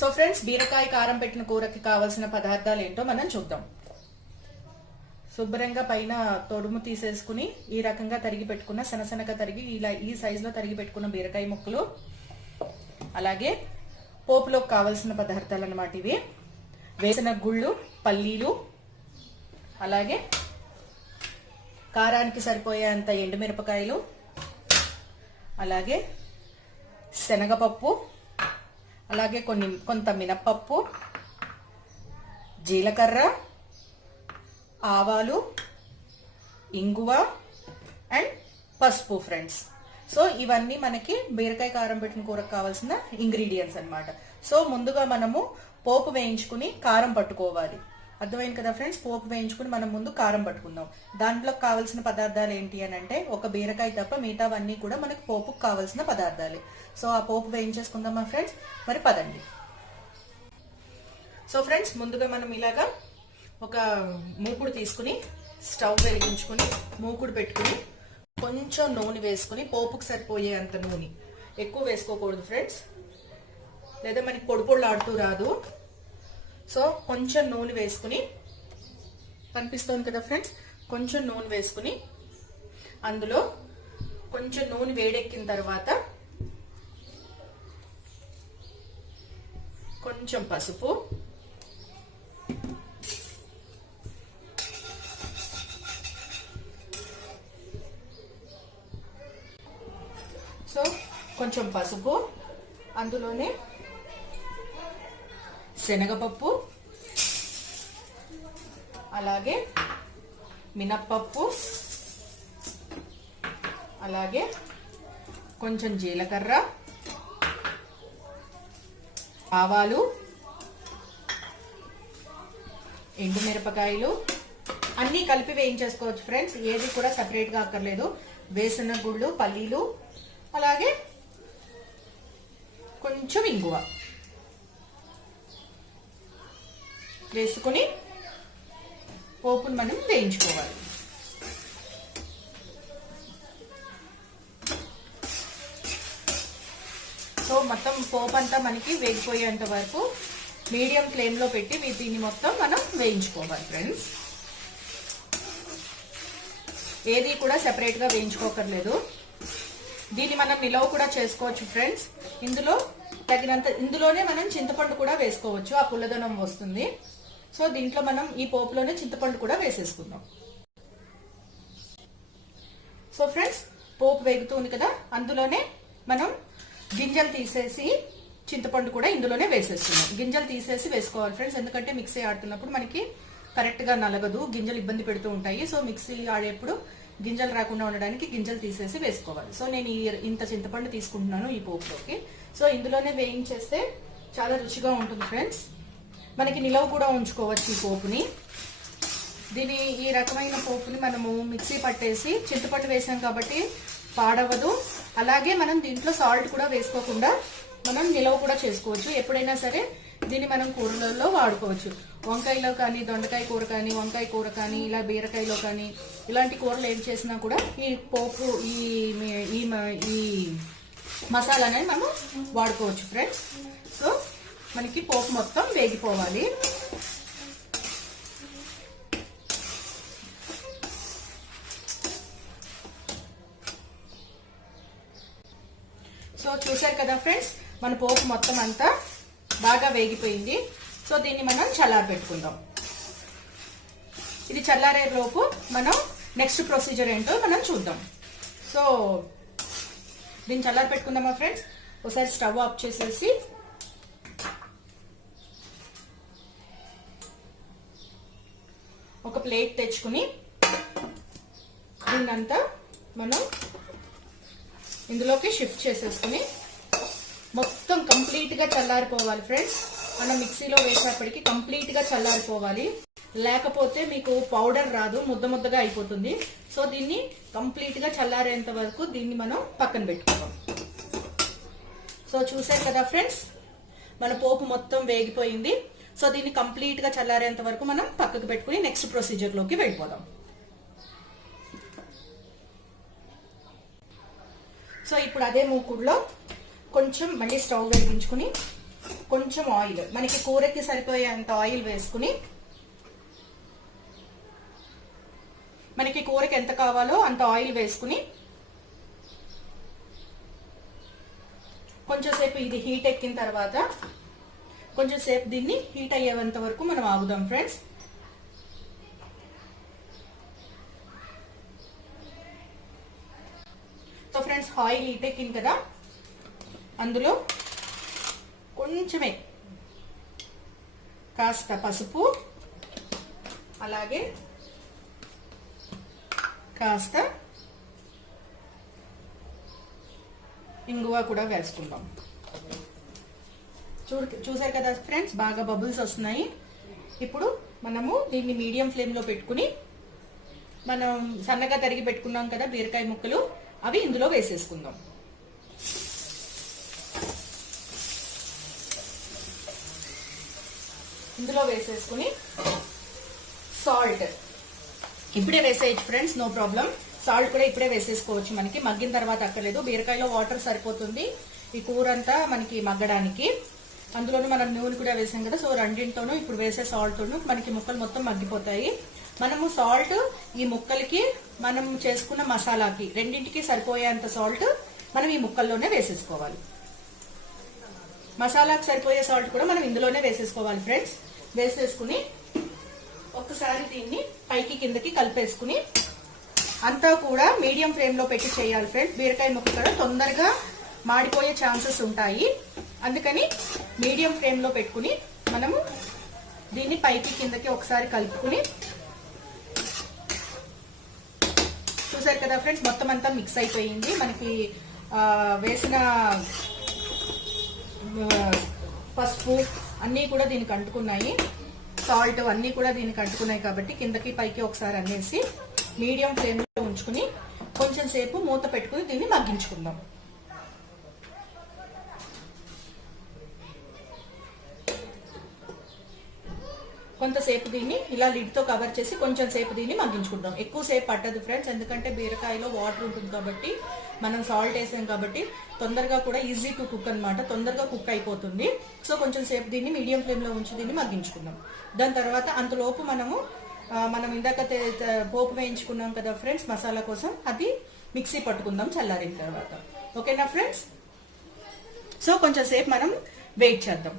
So friends, బీరకాయ కారం పెట్టిన కూరకి కావాల్సిన పదార్థాలు ఏంటో మనం చూద్దాం. శుభ్రంగా పైన తొడుము తీసేసుకుని ఈ రకంగా తరిగి పెట్టుకున్న సనసనగా తరిగి ఇలా ఈ సైజులో తరిగి పెట్టుకున్న బీరకాయ ముక్కలు, అలాగే పోపులోకి కావాల్సిన పదార్థాలు అన్నమాట ఇవి. వేసిన గుళ్ళు, పల్లీలు, అలాగే కారానికి సరిపోయేంత ఎండుమిరపకాయలు, అలాగే శనగపప్పు, అలాగే కొంత మినప్పప్పు, జీలకర్ర, ఆవాలు, ఇంగువ అండ్ పసుపు ఫ్రెండ్స్. సో ఇవన్నీ మనకి బీరకాయ కారం పెట్టిన కూరకు కావాల్సిన ఇంగ్రీడియంట్స్ అన్నమాట. సో ముందుగా మనము పోపు వేయించుకుని కారం పట్టుకోవాలి. అర్థమైంది కదా ఫ్రెండ్స్? పోపు వేయించుకుని మనం ముందు కారం పట్టుకుందాం. దాంట్లో కావాల్సిన పదార్థాలు ఏంటి అని అంటే, ఒక బీరకాయ తప్ప మిగతావన్నీ కూడా మనకు పోపుకు కావాల్సిన పదార్థాలే. సో ఆ పోపు వేయించేసుకుందామా ఫ్రెండ్స్? మరి పదండి. సో ఫ్రెండ్స్, ముందుగా మనం ఇలాగా ఒక మూకుడు తీసుకుని స్టవ్ వెలిగించుకుని మూకుడు పెట్టుకుని కొంచెం నూనె వేసుకుని, పోపుకు సరిపోయే అంత నూనె, ఎక్కువ వేసుకోకూడదు ఫ్రెండ్స్, లేదా మనకి పొడి పొడిలాడుతూ రాదు. సో కొంచెం నూనె వేసుకుని, కనిపిస్తుంది కదా ఫ్రెండ్స్, కొంచెం నూనె వేసుకుని అందులో కొంచెం నూనె వేడెక్కిన తర్వాత కొంచెం పసుపు, కొంచెం పసుపు, అందులోనే శనగపప్పు, అలాగే మినప్పప్పు, అలాగే కొంచెం జీలకర్ర, ఆవాలు, ఎండుమిరపకాయలు అన్నీ కలిపి వేయించేసుకోవచ్చు ఫ్రెండ్స్. ఏది కూడా సపరేట్గా అక్కర్లేదు. వేసిన గుళ్ళు, పల్లీలు, అలాగే కొంచెం ఇంగువ వేసుకుని పోపును మనం వేయించుకోవాలి. సో మొత్తం పోపు అంతా మనకి వేగిపోయేంత వరకు మీడియం ఫ్లేమ్లో పెట్టి దీన్ని మొత్తం మనం వేయించుకోవాలి ఫ్రెండ్స్. ఏది కూడా సెపరేట్గా వేయించుకోకర్లేదు. దీన్ని మనం నిలవ కూడా చేసుకోవచ్చు ఫ్రెండ్స్. ఇందులోనే మనం చింతపండు కూడా వేసుకోవచ్చు, ఆ పుల్లదనం వస్తుంది. సో దీంట్లో మనం ఈ పోపులోనే చింతపండు కూడా వేసేసుకుందాం. సో ఫ్రెండ్స్, పోపు వేగుతుంది కదా, అందులోనే మనం గింజలు తీసేసి చింతపండు కూడా ఇందులోనే వేసేస్తున్నాం. గింజలు తీసేసి వేసుకోవాలి ఫ్రెండ్స్, ఎందుకంటే మిక్సీ ఆడుతున్నప్పుడు మనకి కరెక్ట్గా నలగదు, గింజలు ఇబ్బంది పెడుతూ ఉంటాయి. సో మిక్సీ ఆడేప్పుడు గింజలు రాకుండా ఉండడానికి గింజలు తీసేసి వేసుకోవాలి. సో నేను ఇంత చింతపండు తీసుకుంటున్నాను ఈ పోపులోకి. సో ఇందులోనే వేయించేస్తే చాలా రుచిగా ఉంటుంది ఫ్రెండ్స్. మనకి నిలవ కూడా ఉంచుకోవచ్చు ఈ పోపుని. ఈ రకమైన పోపుని మనము మిక్సీ పట్టేసి చింతపండు వేసాం కాబట్టి పాడవదు. అలాగే మనం దీంట్లో సాల్ట్ కూడా వేసుకోకుండా మనం నిలవ కూడా చేసుకోవచ్చు. ఎప్పుడైనా సరే దీన్ని మనం కూరలలో వాడుకోవచ్చు. వంకాయలో కానీ, దొండకాయ కూర కానీ, వంకాయ కూర కానీ, ఇలా బీరకాయలో కానీ, ఇలాంటి కూరలు ఏం చేసినా కూడా ఈ పోపు ఈ మసాలా అనేది మనం వాడుకోవచ్చు ఫ్రెండ్స్. సో మనకి పోపు మొత్తం వేగిపోవాలి. సో చూసారు కదా ఫ్రెండ్స్, మన పోపు మొత్తం అంతా బాగా వేగిపోయింది. సో దీన్ని మనం చల్లారి పెట్టుకుందాం. ఇది చల్లారే లోపు మనం నెక్స్ట్ ప్రొసీజర్ ఏంటో మనం చూద్దాం. సో దీన్ని చల్లారి పెట్టుకుందామా ఫ్రెండ్స్? ఒకసారి స్టవ్ ఆఫ్ చేసేసి ఒక ప్లేట్ తెచ్చుకుని దీన్నంతా మనం ఇందులోకి షిఫ్ట్ చేసేసుకుని మొత్తం కంప్లీట్ గా చల్లారిపోవాలి ఫ్రెండ్స్. మనం మిక్సీలో వేసేప్పటికి కంప్లీట్ గా చల్లారిపోవాలి, లేకపోతే మీకు పౌడర్ రాదు, ముద్ద ముద్దగా అయిపోతుంది. సో దీన్ని కంప్లీట్ గా చల్లారేంత వరకు దీన్ని మనం పక్కన పెట్టుకోవాలి. సో చూసారు కదా ఫ్రెండ్స్, మన పోపు మొత్తం వేగిపోయింది. సో దీన్ని కంప్లీట్ గా చల్లారేంత వరకు మనం పక్కకు పెట్టుకుని నెక్స్ట్ ప్రొసీజర్ లోకి వెళ్ళిపోదాం. సో ఇప్పుడు అదే మూకుడులో కొంచెం మళ్ళీ స్టవ్ వెలిగించుకుని కొంచెం ఆయిల్, మనకి కూరకి సరిపోయేంత ఆయిల్ వేసుకుని, మనకి కూరకి ఎంత కావాలో అంత ఆయిల్ వేసుకుని కొంచెం సేపు ఇది హీట్ ఎక్కిన తర్వాత కొంచెం సేపు దీన్ని హీట్ అయ్యేంత వరకు మనం ఆగుదాం friends. So friends, oil heat ఎక్కింది కదా, అందులో కొంచెమే కాస్త పసుపు, అలాగే కాస్త ఇంగువ కూడా వేసుకుందాం. చూసారు కదా ఫ్రెండ్స్, బాగా బబుల్స్ వస్తున్నాయి. ఇప్పుడు మనము దీన్ని మీడియం ఫ్లేమ్ లో పెట్టుకుని, మనం సన్నగా తరిగి పెట్టుకున్నాం కదా బీరకాయ ముక్కలు, అవి ఇందులో వేసేసుకుందాం. ఇందులో వేసేసుకుని సాల్ట్ ఇప్పుడే వేసేయచ్చు ఫ్రెండ్స్, నో ప్రాబ్లం. సాల్ట్ కూడా ఇప్పుడే వేసేసుకోవచ్చు, మనకి మగ్గిన తర్వాత అక్కర్లేదు. బీరకాయలో వాటర్ సరిపోతుంది ఈ కూర అంతా మనకి మగ్గడానికి. అందులోనూ మనం నూనె కూడా వేసాం కదా, సో రెండింటితోనూ ఇప్పుడు వేసే సాల్ట్ తోను మనకి ముక్కలు మొత్తం మగ్గిపోతాయి. మనము సాల్ట్ ఈ ముక్కలకి, మనం చేసుకున్న మసాలాకి రెండింటికి సరిపోయేంత సాల్ట్ మనం ఈ ముక్కల్లోనే వేసేసుకోవాలి. మసాలాకి సరిపోయే సాల్ట్ కూడా మనం ఇందులోనే వేసేసుకోవాలి ఫ్రెండ్స్. వేసేసుకుని ఒక్కసారి దీన్ని పైకి కిందకి కలిపేసుకుని అంతా కూడా మీడియం ఫ్లేమ్ లో పెట్టి చేయాలి ఫ్రెండ్స్. బీరకాయ ముక్క కూడా తొందరగా మాడిపోయే ఛాన్సెస్ ఉంటాయి, అందుకని మీడియం ఫ్లేమ్ లో పెట్టుకుని మనము దీన్ని పైకి కిందకి ఒకసారి కలుపుకుని, చూసారు కదా ఫ్రెండ్స్, మొత్తం అంతా మిక్స్ అయిపోయింది. మనకి వేసిన పసుపు అన్నీ కూడా దీనికి అంటుకున్నాయి, సాల్ట్ అన్నీ కూడా దీనికి అంటుకున్నాయి. కాబట్టి కిందకి పైకి ఒకసారి అనేసి మీడియం ఫ్లేమ్ లో ఉంచుకుని కొంచెం సేపు మూత పెట్టుకుని దీన్ని మగ్గించుకుందాం. కొంతసేపు దీన్ని ఇలా లిడ్ తో కవర్ చేసి కొంచెం సేపు దీన్ని మగ్గించుకుందాం. ఎక్కువ సేపు పట్టదు ఫ్రెండ్స్, ఎందుకంటే బీరకాయలో వాటర్ ఉంటుంది కాబట్టి, మనం సాల్ట్ వేసాం కాబట్టి తొందరగా కూడా ఈజీ టు కుక్ అనమాట, తొందరగా కుక్ అయిపోతుంది. సో కొంచెం సేపు దీన్ని మీడియం ఫ్లేమ్ లో ఉంచి దీన్ని మగ్గించుకుందాం. దాని తర్వాత అంతలోపు మనం ఇందాక పోపు వేయించుకున్నాం కదా ఫ్రెండ్స్ మసాలా కోసం, అది మిక్సీ పట్టుకుందాం చల్లారిన తర్వాత. ఓకేనా ఫ్రెండ్స్? సో కొంచెం సేపు మనం వెయిట్ చేద్దాం.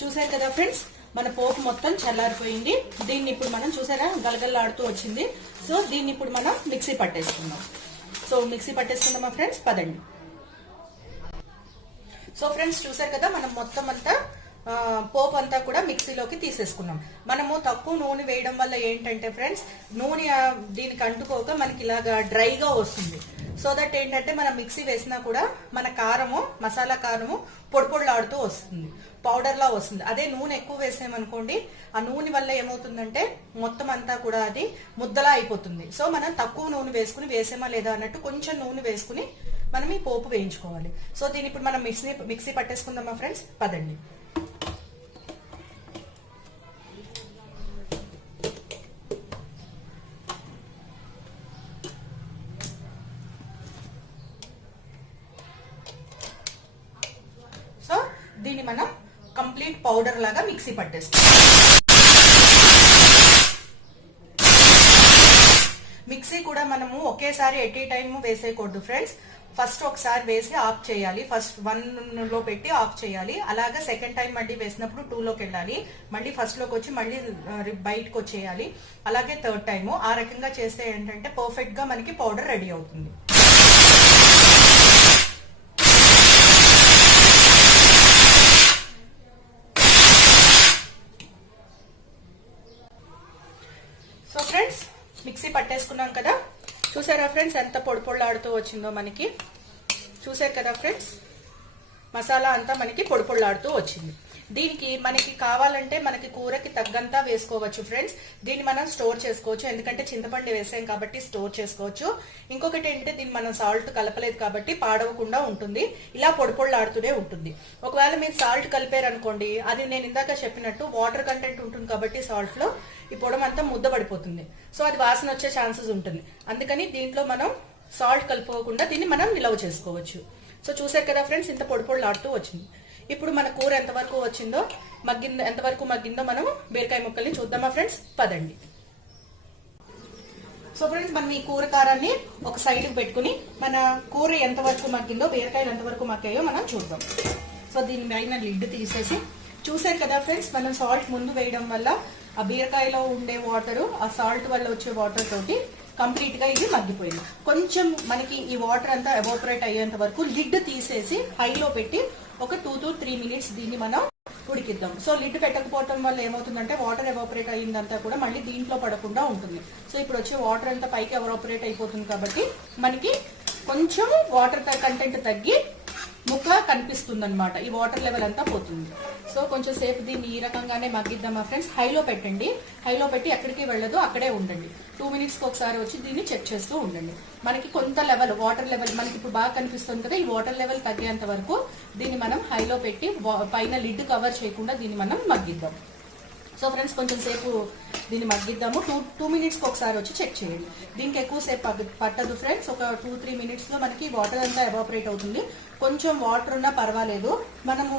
చూసారు కదా ఫ్రెండ్స్, మన పోపు మొత్తం చల్లారిపోయింది. దీన్ని ఇప్పుడు మనం చూసారా గలగల్లాడుతూ వచ్చింది. సో దీన్ని ఇప్పుడు మనం మిక్సీ పట్టేసుకుందాం. సో మిక్సీ పట్టేసుకుందామా ఫ్రెండ్స్, పదండి. సో ఫ్రెండ్స్, చూసారు కదా మనం మొత్తం అంతా పోపు అంతా కూడా మిక్సీలోకి తీసేసుకున్నాం. మనము తక్కువ నూనె వేయడం వల్ల ఏంటంటే ఫ్రెండ్స్, నూనె దీనికి అంటుకోక మనకి ఇలాగా డ్రైగా వస్తుంది. సో దట్ ఏంటంటే మనం మిక్సీ వేసినా కూడా మన కారము, మసాలా కారము పొడి పొడిలాడుతూ వస్తుంది, పౌడర్ లా వస్తుంది. అదే నూనె ఎక్కువ వేసామనుకోండి, ఆ నూనె వల్ల ఏమవుతుందంటే మొత్తం అంతా కూడా అది ముద్దలా అయిపోతుంది. సో మనం తక్కువ నూనె వేసుకుని, వేసేమా లేదా అన్నట్టు కొంచెం నూనె వేసుకుని మనం ఈ పోపు వేయించుకోవాలి. సో దీన్ని ఇప్పుడు మనం మిక్సీ పట్టేసుకుందామా ఫ్రెండ్స్, పదండి. దీన్ని మనం కంప్లీట్ పౌడర్ లాగా మిక్సీ పట్టేస్తాం. మిక్సీ కూడా మనము ఒకేసారి ఎట్ ఏ టైమ్ వేసేయకూడదు ఫ్రెండ్స్. ఫస్ట్ ఒకసారి వేసి ఆఫ్ చేయాలి, ఫస్ట్ 1 లో పెట్టి ఆఫ్ చేయాలి. అలాగే సెకండ్ టైం మళ్ళీ వేసినప్పుడు 2 లోకి వెళ్ళాలి, మళ్ళీ ఫస్ట్ లోకి వచ్చి మళ్ళీ బయటకు వచ్చేయాలి. అలాగే థర్డ్ టైము. ఆ రకంగా చేస్తే ఏంటంటే పర్ఫెక్ట్ గా మనకి పౌడర్ రెడీ అవుతుంది. సో ఫ్రెండ్స్, మిక్సీ పట్టేసుకున్నాం కదా, చూసారా ఫ్రెండ్స్ ఎంత పొడి పొడిలాడుతూ వచ్చిందో మనకి. చూసారు కదా ఫ్రెండ్స్, మసాలా అంతా మనకి పొడి పొడిలాడుతూ వచ్చింది. దీనికి మనకి కావాలంటే మనకి కూరకి తగ్గంతా వేసుకోవచ్చు ఫ్రెండ్స్. దీన్ని మనం స్టోర్ చేసుకోవచ్చు, ఎందుకంటే చింతపండు వేసాం కాబట్టి స్టోర్ చేసుకోవచ్చు. ఇంకొకటి ఏంటంటే దీన్ని మనం సాల్ట్ కలపలేదు కాబట్టి పాడవకుండా ఉంటుంది, ఇలా పొడి పొడిలాడుతూనే ఉంటుంది. ఒకవేళ మీరు సాల్ట్ కలిపారు అనుకోండి, అది నేను ఇందాక చెప్పినట్టు వాటర్ కంటెంట్ ఉంటుంది కాబట్టి సాల్ట్ లో ఈ పొడం అంతా ముద్ద పడిపోతుంది. సో అది వాసన వచ్చే ఛాన్సెస్ ఉంటుంది. అందుకని దీంట్లో మనం సాల్ట్ కలుపుకోకుండా దీన్ని మనం నిలవ చేసుకోవచ్చు. సో చూసారు కదా ఫ్రెండ్స్, ఇంత పొడి పొడిలాడుతూ వచ్చింది. ఇప్పుడు మన కూర ఎంతవరకు వచ్చిందో ఎంతవరకు మగ్గిందో మనం బీరకాయ ముక్కల్ని చూద్దామా ఫ్రెండ్స్, పదండి. సో ఫ్రెండ్స్, మనం ఈ కూర కారాన్ని ఒక సైడ్కి పెట్టుకుని మన కూర ఎంతవరకు మగ్గిందో, బీరకాయలు ఎంతవరకు మగ్గాయో మనం చూద్దాం. సో దీని పైన లిడ్ తీసేసి, చూసారు కదా ఫ్రెండ్స్, మనం సాల్ట్ ముందు వేయడం వల్ల ఆ బీరకాయలో ఉండే వాటర్, ఆ సాల్ట్ వల్ల వచ్చే వాటర్ తోటి కంప్లీట్ గా ఇది మగ్గిపోయింది. కొంచెం మనకి ఈ వాటర్ అంతా ఎవాపరేట్ అయ్యేంత వరకు లిడ్ తీసేసి హైలో పెట్టి ఒక 2 to 3 minutes దీన్ని మనం ఉడికిద్దాం. సో లిడ్ పెట్టకపోవడం వల్ల ఏమవుతుందంటే వాటర్ ఎవాపరేట్ అయ్యిందంతా కూడా మళ్ళీ దీంట్లో పడకుండా ఉంటుంది. సో ఇప్పుడు వచ్చే వాటర్ అంతా పైకి ఎవాపరేట్ అయిపోతుంది కాబట్టి మనకి కొంచెం వాటర్ కంటెంట్ తగ్గి ముక్క కనిపిస్తుంది అనమాట. ఈ వాటర్ లెవెల్ అంతా పోతుంది. సో కొంచెం సేపు దీన్ని ఈ రకంగానే మగ్గిద్దామా ఫ్రెండ్స్. హైలో పెట్టండి, హైలో పెట్టి ఎక్కడికి వెళ్ళదు, అక్కడే ఉండండి. 2 minutes ఒకసారి వచ్చి దీన్ని చెక్ చేస్తూ ఉండండి. మనకి కొంత లెవెల్, వాటర్ లెవెల్ మనకి ఇప్పుడు బాగా కనిపిస్తుంది కదా, ఈ వాటర్ లెవెల్ తగ్గేంత వరకు దీన్ని మనం హైలో పెట్టి పైన లిడ్ కవర్ చేయకుండా దీన్ని మనం మగ్గిద్దాం. సో ఫ్రెండ్స్, కొంచెం సేపు దీన్ని మగ్గిద్దాము. 2 minutes ఒకసారి వచ్చి చెక్ చేయండి. దీనికి ఎక్కువ సేపు పట్టదు ఫ్రెండ్స్. ఒక 2-3 minutes లో మనకి వాటర్ అంతా ఎవాపరేట్ అవుతుంది. కొంచెం వాటర్ ఉన్నా పర్వాలేదు. మనము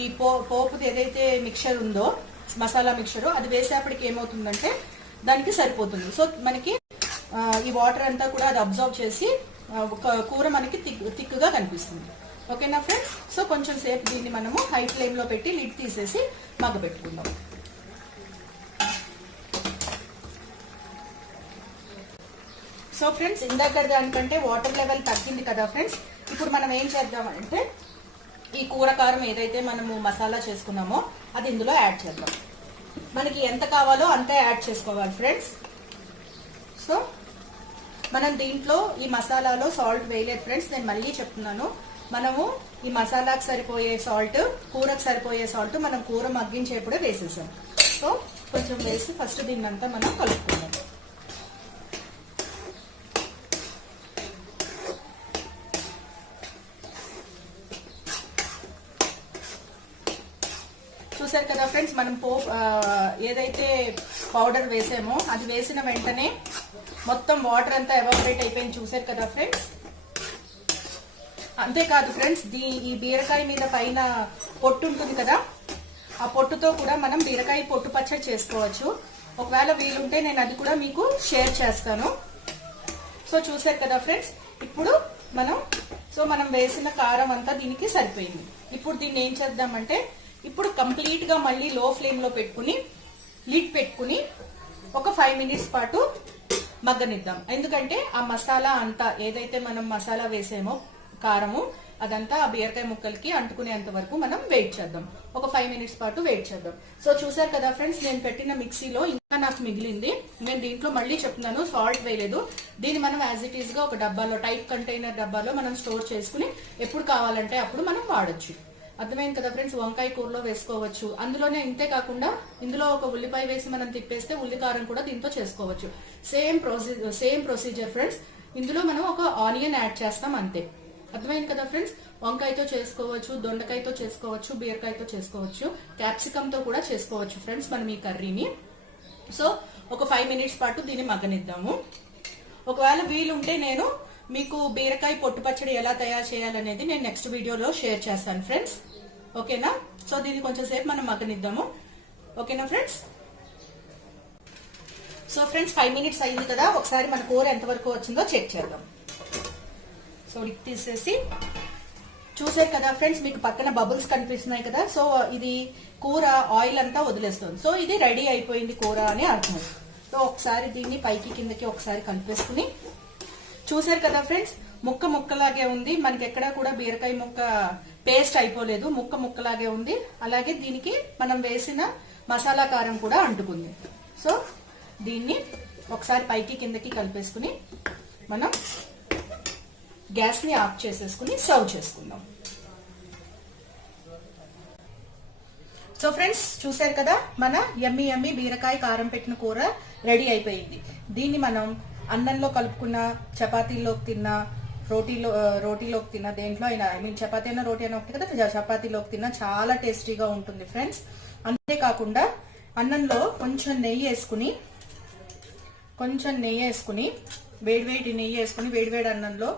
ఈ పోపుది ఏదైతే మిక్చర్ ఉందో, మసాలా మిక్చర్, అది వేసేపటికి ఏమవుతుందంటే దానికి సరిపోతుంది. సో మనకి ఈ వాటర్ అంతా కూడా అది అబ్జర్వ్ చేసి ఒక కూర మనకి థిక్గా కనిపిస్తుంది. ఓకేనా ఫ్రెండ్స్. సో కొంచెం సేపు దీన్ని మనము హై ఫ్లేమ్ లో పెట్టి లిడ్ తీసేసి మగ్గబెట్టుకుందాం. సో ఫ్రెండ్స్, ఇందాక దానికంటే వాటర్ లెవెల్ తగ్గింది కదా ఫ్రెండ్స్. ఇప్పుడు మనం ఏం చేద్దామంటే ఈ కూర కారం ఏదైతే మనము మసాలా చేసుకున్నామో అది ఇందులో యాడ్ చేద్దాం. మనకి ఎంత కావాలో అంతే యాడ్ చేసుకోవాలి ఫ్రెండ్స్. సో మనం దీంట్లో ఈ మసాలాలో సాల్ట్ వేయలేదు ఫ్రెండ్స్, నేను మళ్ళీ చెప్తున్నాను. మనము ఈ మసాలాకు సరిపోయే సాల్ట్, కూరకు సరిపోయే సాల్ట్ మనం కూర మగ్గించేప్పుడే వేసేసాం. సో కొంచెం వేసి ఫస్ట్ దీన్నంతా మనం కలుపుకుందాం. చూసారు కదా ఫ్రెండ్స్, మనం ఏదైతే పౌడర్ వేసామో అది వేసిన వెంటనే మొత్తం వాటర్ అంతా ఎవాపరేట్ అయిపోయింది. చూసారు కదా ఫ్రెండ్స్. అంతేకాదు ఫ్రెండ్స్, ఈ బీరకాయ మీద పైన పొట్టు ఉంటుంది కదా, ఆ పొట్టుతో కూడా మనం బీరకాయ పొట్టు పచ్చడి చేసుకోవచ్చు. ఒకవేళ వీలుంటే నేను అది కూడా మీకు షేర్ చేస్తాను. సో చూసారు కదా ఫ్రెండ్స్, ఇప్పుడు మనం వేసిన కారం అంతా దీనికి సరిపోయింది. ఇప్పుడు దీన్ని ఏం చేద్దామంటే, ఇప్పుడు కంప్లీట్ గా మళ్ళీ లో ఫ్లేమ్ లో పెట్టుకుని లిడ్ పెట్టుకుని ఒక 5 minutes పాటు మగ్గనిద్దాం. ఎందుకంటే ఆ మసాలా అంతా ఏదైతే మనం మసాలా వేసామో కారము అదంతా ఆ బీరకాయ ముక్కలకి అంటుకునేంత వరకు మనం వెయిట్ చేద్దాం. ఒక 5 minutes పాటు వెయిట్ చేద్దాం. సో చూసారు కదా ఫ్రెండ్స్, నేను పెట్టిన మిక్సీలో ఇంకా నాకు మిగిలింది. నేను దీంట్లో మళ్ళీ చెప్తున్నాను, సాల్ట్ వేయలేదు. దీన్ని మనం యాజ్ ఇట్ ఈస్ గా ఒక డబ్బాలో, టైట్ కంటైనర్ డబ్బాలో మనం స్టోర్ చేసుకుని ఎప్పుడు కావాలంటే అప్పుడు మనం వాడచ్చు. అర్థమైంది కదా ఫ్రెండ్స్. వంకాయ కూరలో వేసుకోవచ్చు. అందులోనే ఇంతే కాకుండా ఇందులో ఒక ఉల్లిపాయ వేసి మనం తిప్పేస్తే ఉల్లికారం కూడా దీంతో చేసుకోవచ్చు. Same procedure friends. ఇందులో మనం ఒక ఆనియన్ యాడ్ చేస్తాం అంతే. అర్థమైంది కదా ఫ్రెండ్స్. వంకాయతో చేసుకోవచ్చు, దొండకాయతో చేసుకోవచ్చు, బీరకాయతో చేసుకోవచ్చు, క్యాప్సికమ్ తో కూడా చేసుకోవచ్చు ఫ్రెండ్స్ మనం ఈ కర్రీని. సో ఒక 5 minutes పాటు దీన్ని మగ్గనిద్దాము. ఒకవేళ వీలుంటే నేను మీకు బీరకాయ పొట్టు పచ్చడి ఎలా తయారు చేయాలనేది నేను నెక్స్ట్ వీడియోలో షేర్ చేస్తాను ఫ్రెండ్స్. ఓకేనా. సో దీన్ని కొంచెం సేపు మనం మగ్గనిద్దాము. ఓకేనా ఫ్రెండ్స్. సో ఫ్రెండ్స్, 5 minutes అయింది కదా, ఒకసారి మన కూర ఎంతవరకు వచ్చిందో చెక్ చేద్దాం. సో ఇది తీసేసి చూసారు కదా ఫ్రెండ్స్, మీకు పక్కన బబుల్స్ కనిపిస్తున్నాయి కదా. సో ఇది కూర ఆయిల్ అంతా వదిలేస్తుంది. సో ఇది రెడీ అయిపోయింది కూర అని అర్థం. సో ఒకసారి దీన్ని పైకి కిందకి ఒకసారి కలిపేసుకుని, చూసారు కదా ఫ్రెండ్స్, ముక్కలాగే ఉంది. మనకి ఎక్కడా కూడా బీరకాయ ముక్క పేస్ట్ అయిపోలేదు, ముక్కలాగే ఉంది. అలాగే దీనికి మనం వేసిన మసాలా కారం కూడా అంటుకుంది. సో దీన్ని ఒకసారి పైకి కిందకి కలిపేసుకుని మనం గ్యాస్ ని ఆఫ్ చేసేసుకుని సర్వ్ చేసుకుందాం. సో ఫ్రెండ్స్, చూసారు కదా, మన యమ్మీ బీరకాయ కారం పెట్టిన కూర రెడీ అయిపోయింది. దీన్ని మనం అన్నంలో కలుపుకున్న, చపాతీలోకి తిన్నా, రోటీలోకి తిన్నా, దేంట్లో అయినా, ఐ మీన్ చపాతీ అయినా రోటీ అయినా ఒకటి కదా, చపాతీలోకి తిన్నా చాలా టేస్టీగా ఉంటుంది ఫ్రెండ్స్. అంతేకాకుండా అన్నంలో కొంచెం నెయ్యి వేసుకుని వేడివేడి నెయ్యి వేసుకుని వేడివేడి అన్నంలో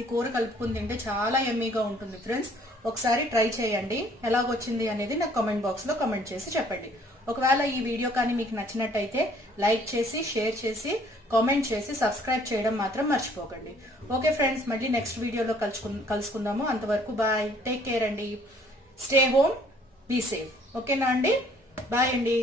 ఈ కూర కలుపుకుని తింటే చాలా యమ్మీగా ఉంటుంది ఫ్రెండ్స్. ఒకసారి ట్రై చేయండి, ఎలాగొచ్చింది అనేది నాకు కామెంట్ బాక్స్ లో కామెంట్ చేసి చెప్పండి. ఒకవేళ ఈ వీడియో కానీ మీకు నచ్చినట్టయితే లైక్ చేసి, షేర్ చేసి, కామెంట్ చేసి, సబ్స్క్రైబ్ చేయడం మాత్రం మర్చిపోకండి. ఓకే ఫ్రెండ్స్, మళ్ళీ నెక్స్ట్ వీడియోలో కలుసుకుందాము. అంతవరకు బాయ్, టేక్ కేర్ అండి, స్టే హోమ్, బీ సేఫ్. ఓకేనా అండి, బాయ్ అండి.